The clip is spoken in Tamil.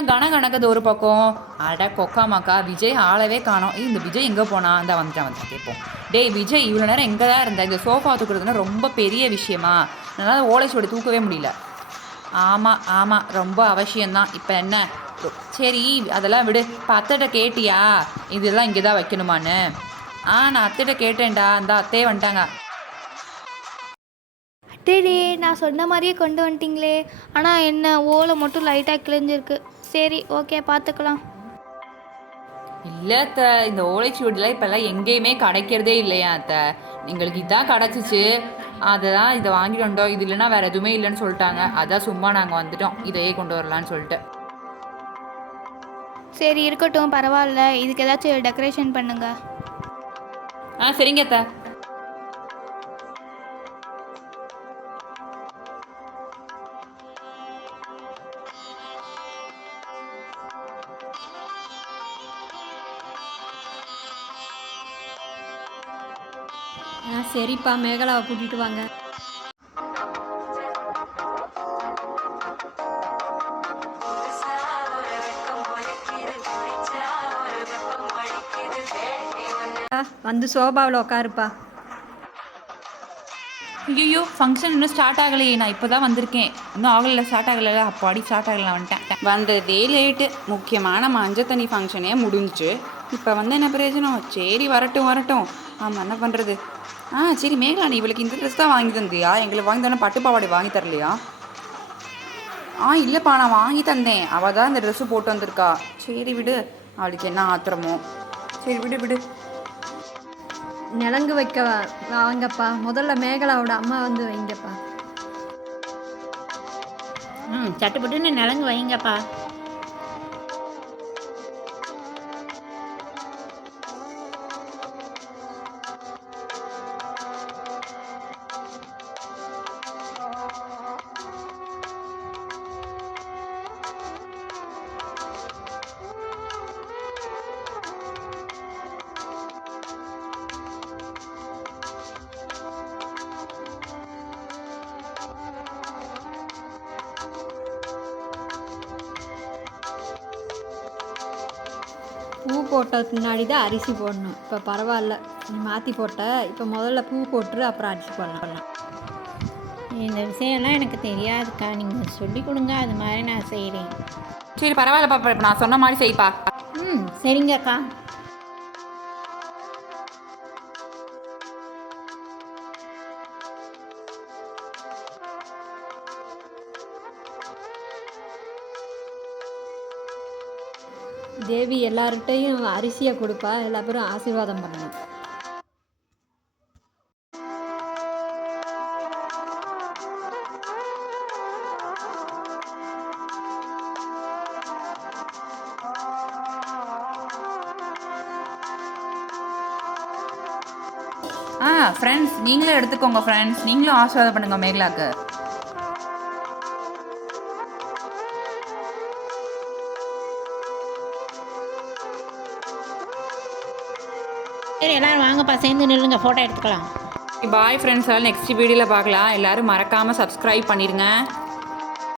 ஆனால் கணக்கது ஒரு பக்கம். அட கொக்கா மாக்கா விஜய் ஆளவே காணோம். இந்த விஜய் எங்கே போனா? இந்த வந்துட்டேன் கேட்போம். டேய் விஜய், இவ்வளோ நேரம் எங்கே தான் இருந்த? இந்த சோஃபா தூக்குறதுன்னா ரொம்ப பெரிய விஷயமா? அதனால் ஓலைச்சுவடி தூக்கவே முடியல. ஆமாம் ரொம்ப அவசியம்தான். இப்போ என்ன? சரி அதெல்லாம் விடு. இப்போ அத்தைகிட்ட கேட்டியா இதெல்லாம் இங்கே தான் வைக்கணுமான்னு? நான் அத்தைகிட்ட கேட்டேன்டா. அந்த அத்தையே வந்துட்டாங்க. அட்டேடே, நான் சொன்ன மாதிரியே கொண்டு வந்துட்டிங்களே. ஆனால் என்ன, ஓலை மட்டும் லைட்டாக கிழிஞ்சிருக்கு. சரி, ஓகே, பார்த்துக்கலாம். இல்லை அத்தை, இந்த ஓலைச்சுவடிலாம் இப்போல்லாம் எங்கேயுமே கிடைக்கிறதே இல்லையா அத்தை? எங்களுக்கு இதான் கிடச்சிச்சு. அதுதான் இதை வாங்கிட்டு வந்தோம். இது இல்லைன்னா வேறு எதுவுமே இல்லைன்னு சொல்லிட்டாங்க. அதான் சும்மா நாங்கள் வந்துட்டோம் இதையே கொண்டு வரலான்னு சொல்லிட்டு. சரி இருக்கட்டும், பரவாயில்ல. இதுக்கு ஏதாச்சும் டெக்கரேஷன் பண்ணுங்க. சரிங்க அத்தை. சரிப்பா, மேகலாவை கூட்டிகிட்டு வாங்க. வந்து சோபாவில் உட்காருப்பா. ஐயோ, ஃபங்க்ஷன் இன்னும் ஸ்டார்ட் ஆகலையே. நான் இப்போ தான் வந்திருக்கேன். இன்னும் ஆகலை, ஸ்டார்ட் ஆகலை. அப்பாடி ஸ்டார்ட் ஆகலை, வந்துட்டேன். வந்ததே லேட்டு. முக்கியமான மஞ்சள் தண்ணி ஃபங்க்ஷனே முடிஞ்சிச்சு. இப்போ வந்து என்ன பிரயோஜனம்? சரி வரட்டும். ஆமாம், என்ன பண்ணுறது? சரி மேகலா, நீ இவளுக்கு இந்த ட்ரெஸ் தான் வாங்கி தந்தியா? எங்களுக்கு வாங்கி தானே பட்டுப்பாவாடை வாங்கி தரலையா? இல்லைப்பா, நான் வாங்கி தந்தேன். அவள் தான் இந்த ட்ரெஸ்ஸு போட்டு வந்திருக்கா. சரி விடு, அவளுக்கு என்ன ஆத்திரமோ. சரி விடு. நிலங்கு வைக்க வாங்கப்பா. முதல்ல மேகலாவோட அம்மா வந்து வைங்கப்பா. சட்டுப்பட்டுன்னு நிலங்கு வைங்கப்பா. பூ போட்டதுக்கு முன்னாடி தான் அரிசி போடணும். இப்போ பரவாயில்ல, நீ மாற்றி போட்ட. இப்போ முதல்ல பூ போட்டுரு, அப்புறம் அரிசி போடலாம். இந்த விஷயம்லாம் எனக்கு தெரியாதுக்கா. நீங்கள் சொல்லி கொடுங்க, அது மாதிரி நான் செய்கிறேன். சரி பரவாயில்லப்பா, இப்போ நான் சொன்ன மாதிரி செய்ப்பா. சரிங்கக்கா. தேவி எல்லார்கிட்டையும் அரிசியை கொடுப்பா. எல்லா பேரும் ஆசீர்வாதம் பண்ணணும். ஃப்ரெண்ட்ஸ் நீங்களும் எடுத்துக்கோங்க. ஃப்ரெண்ட்ஸ் நீங்களும் ஆசீர்வாதம் பண்ணுங்க மேகலாக்கு. சரி எல்லோரும் வாங்கப்பா, சேர்ந்து நில்லுங்க, ஃபோட்டோ எடுத்துக்கலாம். பாய் ஃப்ரெண்ட்ஸ், எல்லாம் நெக்ஸ்ட் வீடியோவில் பார்க்கலாம். எல்லோரும் மறக்காமல் சப்ஸ்கிரைப் பண்ணிடுங்க.